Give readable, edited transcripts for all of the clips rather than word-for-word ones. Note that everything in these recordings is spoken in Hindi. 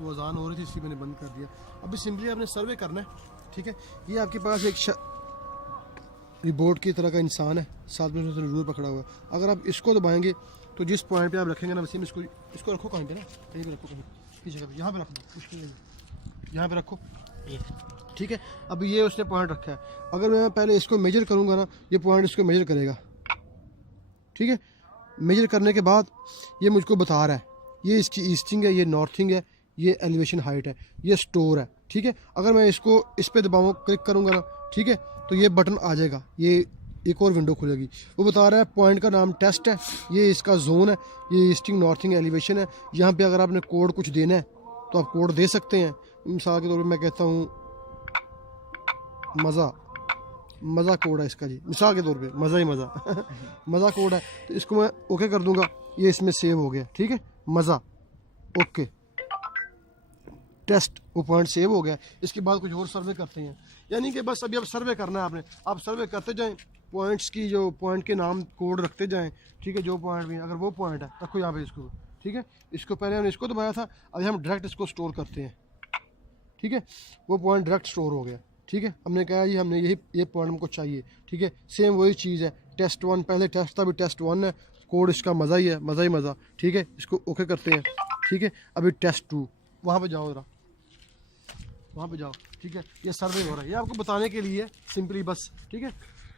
वो अजान हो रही थी इसलिए मैंने बंद कर दिया। अभी सिंपली आपने सर्वे करना है, ठीक है। ये आपके पास एक रिबोट की तरह का इंसान है, साथ में उसने रूल पकड़ा हुआ है। अगर आप इसको दबाएंगे तो जिस पॉइंट पे आप रखेंगे ना वसीम, इसको रखो कहीं पे ना, कहीं पे रखो, कहीं की जगह पे, यहाँ पे रख दो, मुश्किल नहीं, यहाँ पे रखो, ठीक है। अब ये उसने पॉइंट रखा है, अगर मैं पहले इसको मेजर करूँगा ना, ये पॉइंट इसको मेजर करेगा, ठीक है। मेजर करने के बाद ये मुझको बता रहा है ये इसकी ईस्टिंग है, ये नॉर्थिंग है, ये एलिवेशन हाइट है, ये स्टोर है, ठीक है। अगर मैं इसको इस पर दबाऊँ, क्लिक करूँगा ना, ठीक है, तो ये बटन आ जाएगा, ये एक और विंडो खुलेगी। वो बता रहा है पॉइंट का नाम टेस्ट है, ये इसका जोन है, ये ईस्टिंग नॉर्थिंग एलिवेशन है। यहाँ पे अगर आपने कोड कुछ देना है तो आप कोड दे सकते हैं। मिसाल के तौर पे मैं कहता हूँ मज़ा कोड है इसका जी, मिसाल के तौर पे मज़ा ही मज़ा मज़ा कोड है, तो इसको मैं ओके कर दूंगा, ये इसमें सेव हो गया, ठीक है। मज़ा ओके टेस्ट, वो पॉइंट सेव हो गया। इसके बाद कुछ और सर्वे करते हैं, यानी कि बस अभी अब सर्वे करना है आपने, आप सर्वे करते जाएं, पॉइंट्स की जो पॉइंट के नाम कोड रखते जाएं, ठीक है। जो पॉइंट भी अगर वो पॉइंट है रखो यहाँ पे इसको, ठीक है। इसको पहले हमने इसको दबाया था, अभी हम डायरेक्ट इसको स्टोर करते हैं, ठीक है। वो पॉइंट डायरेक्ट स्टोर हो गया, ठीक है। हमने कहा ये हमने ये पॉइंट हमको चाहिए, ठीक है। सेम वही चीज़ है, टेस्ट 1 पहले टेस्ट था, अभी टेस्ट 1 है, कोड इसका मज़ा ही है, मज़ा ही मज़ा, ठीक है। इसको ओके करते हैं, ठीक है। अभी टेस्ट 2, वहाँ पे जाओ ज़रा, वहाँ पे जाओ, ठीक है। ये सर्वे हो रहा है, ये आपको बताने के लिए सिंपली बस, ठीक है।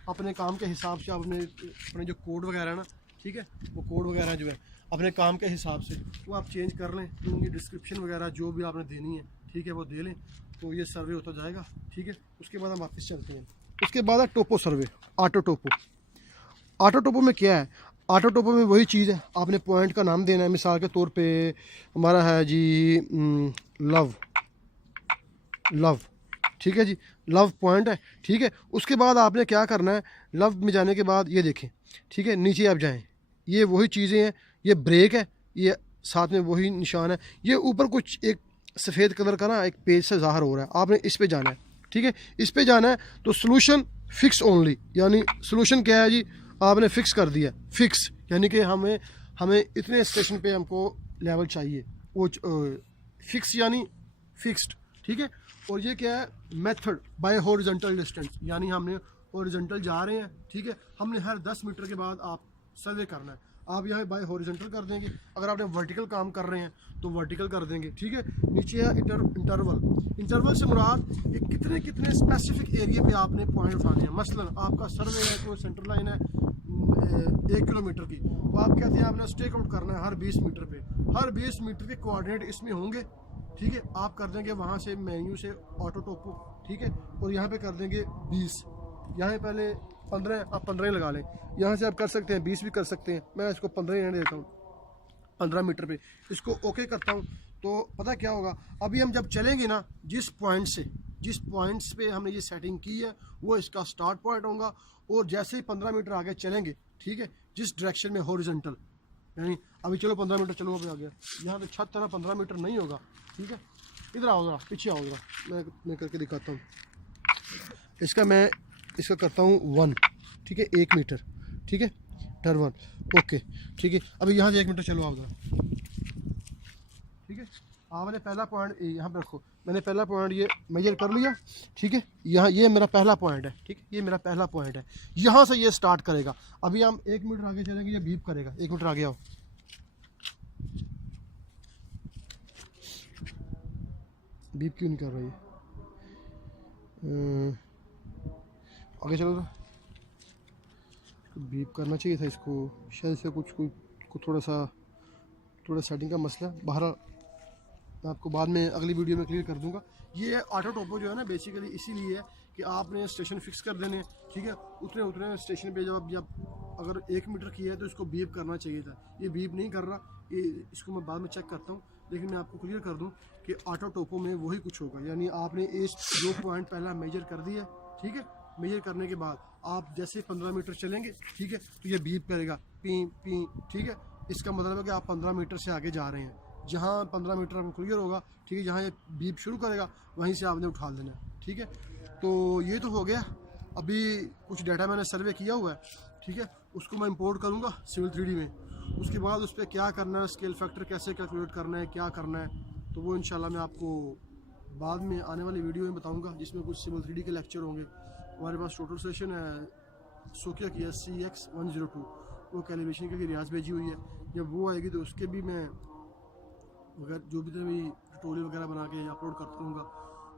अपने काम के हिसाब से अपने जो कोड वगैरह है ना, ठीक है, वो कोड वगैरह जो है अपने काम के हिसाब से वो आप चेंज कर लें, उनकी डिस्क्रिप्शन वगैरह जो भी आपने देनी है, ठीक है, वो दे लें, तो ये सर्वे होता जाएगा, ठीक है। उसके बाद हम वापस चलते हैं। उसके बाद है टोपो सर्वे, ऑटो टोपो। ऑटो टोपो में क्या है, ऑटो टोपो में वही चीज़ है, आपने पॉइंट का नाम देना है। मिसाल के तौर पे हमारा है जी लव, ठीक है जी, लव पॉइंट है, ठीक है। उसके बाद आपने क्या करना है, लव में जाने के बाद ये देखें, ठीक है, नीचे आप जाएं, ये वही चीज़ें हैं, ये ब्रेक है, ये साथ में वही निशान है, ये ऊपर कुछ एक सफ़ेद कलर का ना एक पेज से ज़ाहिर हो रहा है, आपने इस पे जाना है, ठीक है। इस पे जाना है तो सोल्यूशन फिक्स ओनली, यानी सोल्यूशन क्या है जी, आपने फिक्स कर दिया, फिक्स यानी कि हमें इतने स्टेशन पे हमको लेवल चाहिए, वो फिक्स यानी फिक्स्ड, ठीक है। और ये क्या है, मेथड बाय हॉरिजॉन्टल डिस्टेंस, यानी हमने हॉरिजॉन्टल जा रहे हैं, ठीक है। हमने हर 10 मीटर के बाद आप सर्वे करना है, आप यहाँ बाय हॉरिजॉन्टल कर देंगे। अगर आपने वर्टिकल काम कर रहे हैं तो वर्टिकल कर देंगे, ठीक है। नीचे है इंटरवल से मुराद कि कितने कितने स्पेसिफिक एरिया पे आपने पॉइंट उठाने हैं। मसलन आपका सर्वे है, कोई सेंटर लाइन है 1 किलोमीटर की, तो आप कहते हैं आपने स्टेक आउट करना है हर 20 मीटर पे, हर 20 मीटर के कोऑर्डिनेट इसमें होंगे, ठीक है। आप कर देंगे वहाँ से मेन्यू से ऑटो टोपो, ठीक है, और यहाँ पे कर देंगे 20, यहाँ पहले 15, आप 15 ही लगा लें, यहाँ से आप कर सकते हैं 20 भी कर सकते हैं, मैं इसको 15 ही रहने देता हूँ 15 मीटर पे। इसको ओके करता हूँ तो पता क्या होगा, अभी हम जब चलेंगे ना, जिस पॉइंट्स पे हमने ये सेटिंग की है वो इसका स्टार्ट पॉइंट होगा, और जैसे ही 15 मीटर आगे चलेंगे, ठीक है, जिस डायरेक्शन में हॉरिजॉन्टल, यानी अभी चलो 15 मीटर चलो, अभी आ गया, यहाँ पे छत तरह 15 मीटर नहीं होगा, ठीक है। इधर आओ ज़रा, पीछे आओ ज़रा, मैं करके दिखाता हूँ इसका करता हूँ 1, ठीक है, 1 मीटर, ठीक है, टर्न 1, ओके, ठीक है। अभी यहाँ से 1 मीटर चलो आओ ज़रा, ठीक है। आपने पहला पॉइंट यहाँ पे रखो, मैंने पहला पॉइंट ये मेजर कर लिया, ठीक है। यहाँ ये मेरा पहला पॉइंट है, ठीक है, ये मेरा पहला पॉइंट है, यहाँ से ये स्टार्ट करेगा। अभी हम 1 मीटर आगे चलेंगे, ये बीप करेगा, 1 मीटर आगे आओ, बीप क्यों नहीं कर रही है, आगे चलो तो, बीप करना चाहिए था इसको, शायद से कुछ थोड़ा सेटिंग का मसला। बहरहाल मैं आपको बाद में अगली वीडियो में क्लियर कर दूंगा। ये ऑटो टोपो जो है ना, बेसिकली इसीलिए है कि आपने स्टेशन फिक्स कर देने, ठीक है। उतने स्टेशन पे जब अगर 1 मीटर की है तो इसको बीप करना चाहिए था, ये बीप नहीं कर रहा, ये इसको मैं बाद में चेक करता हूँ, लेकिन मैं आपको क्लियर कर दूँ कि ऑटो टोपो में वही कुछ होगा, यानी आपने इस जो पॉइंट पहला मेजर कर दिया, ठीक है। मेजर करने के बाद आप जैसे 15 मीटर चलेंगे, ठीक है, तो ये बीप करेगा, पी पी, ठीक है। इसका मतलब है कि आप 15 मीटर से आगे जा रहे हैं, जहाँ 15 मीटर आपको क्लियर होगा, ठीक है, जहाँ ये बीप शुरू करेगा वहीं से आपने उठा लेना है, ठीक है। तो ये तो हो गया। अभी कुछ डाटा मैंने सर्वे किया हुआ है, ठीक है, उसको मैं इंपोर्ट करूँगा सिविल 3D में। उसके बाद उस पर क्या करना है, स्केल फैक्टर कैसे कैलकुलेट करना है, क्या करना है, तो वो इंशाल्लाह मैं आपको बाद में आने वाली वीडियो में बताऊंगा, जिसमें कुछ सिविल 3D के लेक्चर होंगे। हमारे पास टोटल सेशन है सोकिया की SCX102, वो कैलिब्रेशन के लिए रियाज भेजी हुई है। जब वो आएगी तो उसके भी मैं अगर जो भी ट्यूटोरियल वगैरह बना के अपलोड करता रहूँगा।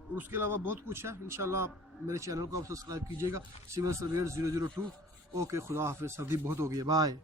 और उसके अलावा बहुत कुछ है इंशाल्लाह। आप मेरे चैनल को आप सब्सक्राइब कीजिएगा, सिविल सर्वेयर 002। ओके, खुदा हाफिज़, सर्दी बहुत हो गई है, बाय।